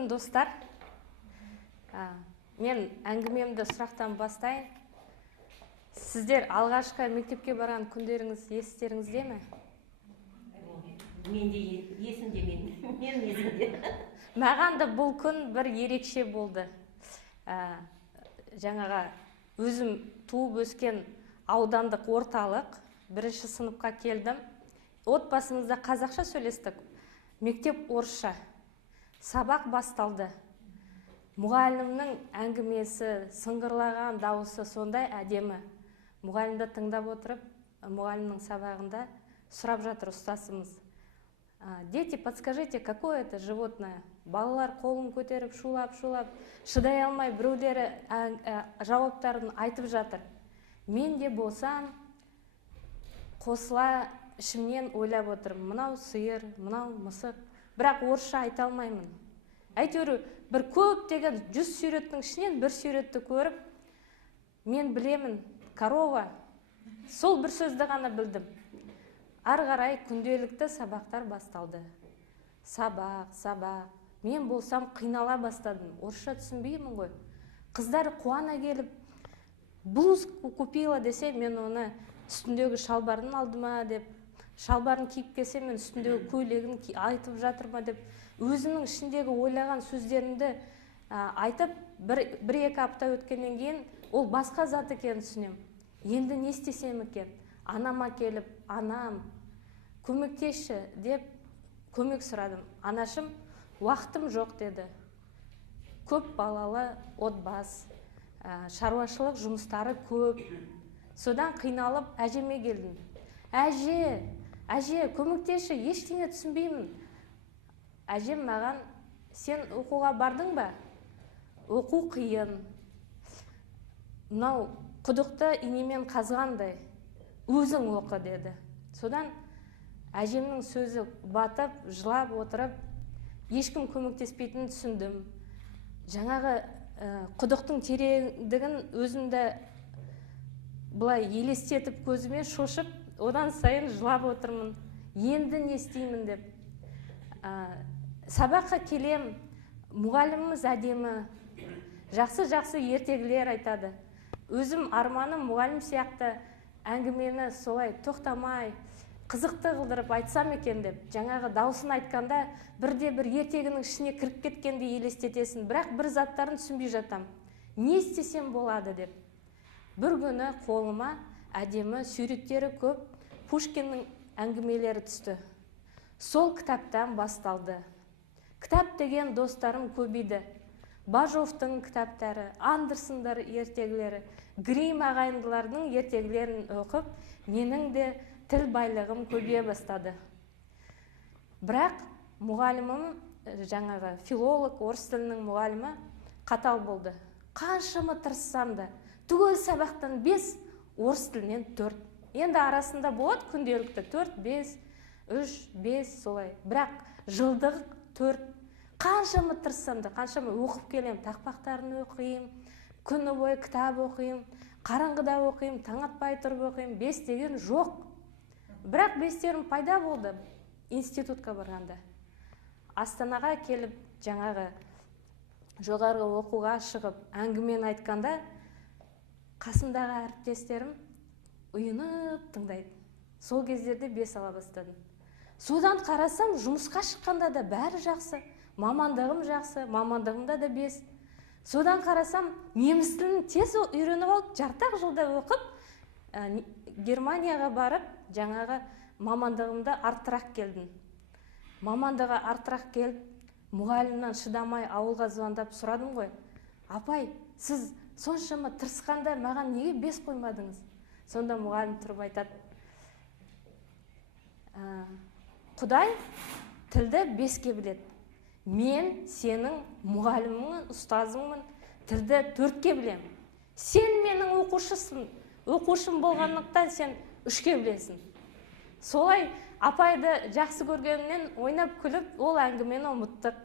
күн достар. Мен әңгімемді сұрақтан бастайын. Сіздер алғашқы мектепке барған күндеріңіз естеріңізде ме? Менде есімде, мен есімде. Маған да бұл күн бір ерекше болды. Жаңаға өзім туып өскен аудандық орталық, бірінші сыныпқа келдім. Отбасымызда қазақша сөйлестік, мектеп орысша. Сабақ басталды. Мұғалімнің әңгімесі, сыңғырлаған дауысы сондай әдемі. Мұғалімді тыңдап отырып, мұғалімнің сабағында сұрап жатыр ұстазымыз. Дети, подскажите, какое это животное? Балалар қолын көтеріп, шулап, шыдай алмай біреулері жауаптарын айтып жатыр. Мен де болсам, қосыла ішімнен ойлап отырмын. Мынау сиыр, мынау мысық. Бірақ орысша айта алмаймын. Әйтеуір бір көптеген 100 суреттің ішінен бір суретті көріп, мен білемін, корова. Сол бір сөзді ғана білдім. Ары қарай күнделікті сабақтар басталды. Сабақ. Мен болсам қинала бастадым. Орысша түсінбеймін ғой. Қыздар қуана келіп, блуз купила десе, мен оны үстіндегі шалбарын алдыма деп, шалбарын киіп келсе, мен үстіндегі көйлегін айтып жатырма деп, өзінің ішіндегі ойлаған сөздерімді айтып, бір-екі апта өткеннен кейін ол басқа зат екенін түсінем. Енді не істесем екен? Анама келіп, анам, көмектесші деп көмек сұрадым. Анашым, уақытым жоқ деді. Көп балалы отбасы, шаруашылық жұмыстары көп. Содан қиналып әжеме келдім. Әже, көмектесші, ештеңе түсінбеймін. Әжем маған, сен оқуға бардың ба? Оқу қиын. Мынау құдықты инемен қазғандай, өзің оқы деді. Содан әжемнің сөзі батып, жылап отырып, ешкім көмектеспейтінін түсіндім. Жаңағы құдықтың тереңдігін өзімді бұлай елестетіп көзіме шошып, одан сайын жылап отырмын. Енді не істеймін деп. Сабаққа келем, мұғаліміміз әдемі, жақсы ертегілер айтады. Өзім арманым мұғалім сияқты әңгімені солай тоқтамай, қызықты қылдырып айтсам екен деп. Жаңағы даусын айтқанда бірде-бір ертегінің ішіне кіріп кеткенде елестетесің, бірақ бір заттарын түсінбей жатам. Не істесем болады деп. Бір күні қолыма әдемі суреттері көп Пушкиннің әңгімелері түсті. Сол кітаптан басталды. Кітап деген достарым көбейді. Бажовтың кітаптары, Андерсондар ертегілері, Грим ағайындылардың ертегілерін оқып, менің де тіл байлығым көбейе бастады. Бірақ мұғалімім, жаңағы филолог, орыс тілінің мұғалімі қатал болды. Қаншама тырыссам да, түгел сабақтан 5, орыс тілінен 4. Енді арасында болады күнделікті 4, 5, 3, 5 солай. Бірақ жылдық 4. Қаншама тырыссам да, қаншама оқып келем, тақпақтарын оқиым, күні бойы кітап оқиым, қараңғыда оқиым, таң атпай тұрып оқиым, 5 деген жоқ. Бірақ 5-терім пайда болды институтқа барғанда. Астанаға келіп, жаңағы жоғарғы оқуға шығып, әңгімені айтқанда, қасымдағы әріптестерім ұйынып тыңдайды. Сол кездерде 5 ала бастадым. Содан қарасам, жұмысқа шыққанда да бәрі жақсы, мамандығым жақсы, мамандығымда да 5. Содан қарасам, неміс тілін тез үйреніп алып, жартақ жылда оқып, Германияға барып, жаңағы мамандығымда артырақ келдім. Мамандығы артырақ келіп, мұғалімнен шыдамай ауылға звондап сұрадым ғой. Апай, сіз соншама тырысқанда маған неге 5 қоймадыңыз? Сонда мұғалім тұрып айтады. Құдай тілді 5-ке біледі. Мен сенің мұғаліміңмін, ұстазыңмын, тілді 4-ке білем. Сен менің оқушым болғандықтан сен 3-ке білесің. Солай апайды жақсы көргеннен ойнап күліп, ол әңгімені ұмыттық.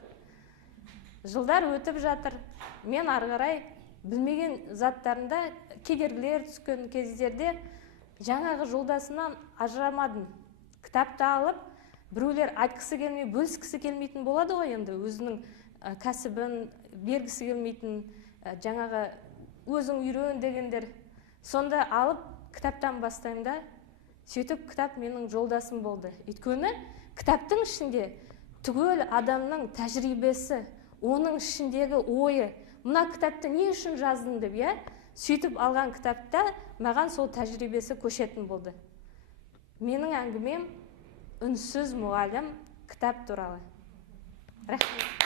Жылдар өтіп жатыр. Мен ары қарай білмеген заттарында кедергілер түскен кездерде жаңағы жолдасымнан ажырамадым. Кітапты алып, біреулер айтқысы келмей, бөліскісі келмейтін болады ғой енді, өзінің кәсібін бергісі келмейтін, жаңағы өзің үйрен дегендер, сонда алып кітаптан бастаймын да, сөйтіп кітап менің жолдасым болды. Өйткені кітаптың ішінде түгел адамның тәжірибесі, оның ішіндегі ойы, мына кітапты не үшін жаздың деп, сөйтіп алған кітапта маған сол тәжірибесі көшетін болды. Менің әңгімем үнсіз мұғалім кітап туралы. Рахмет.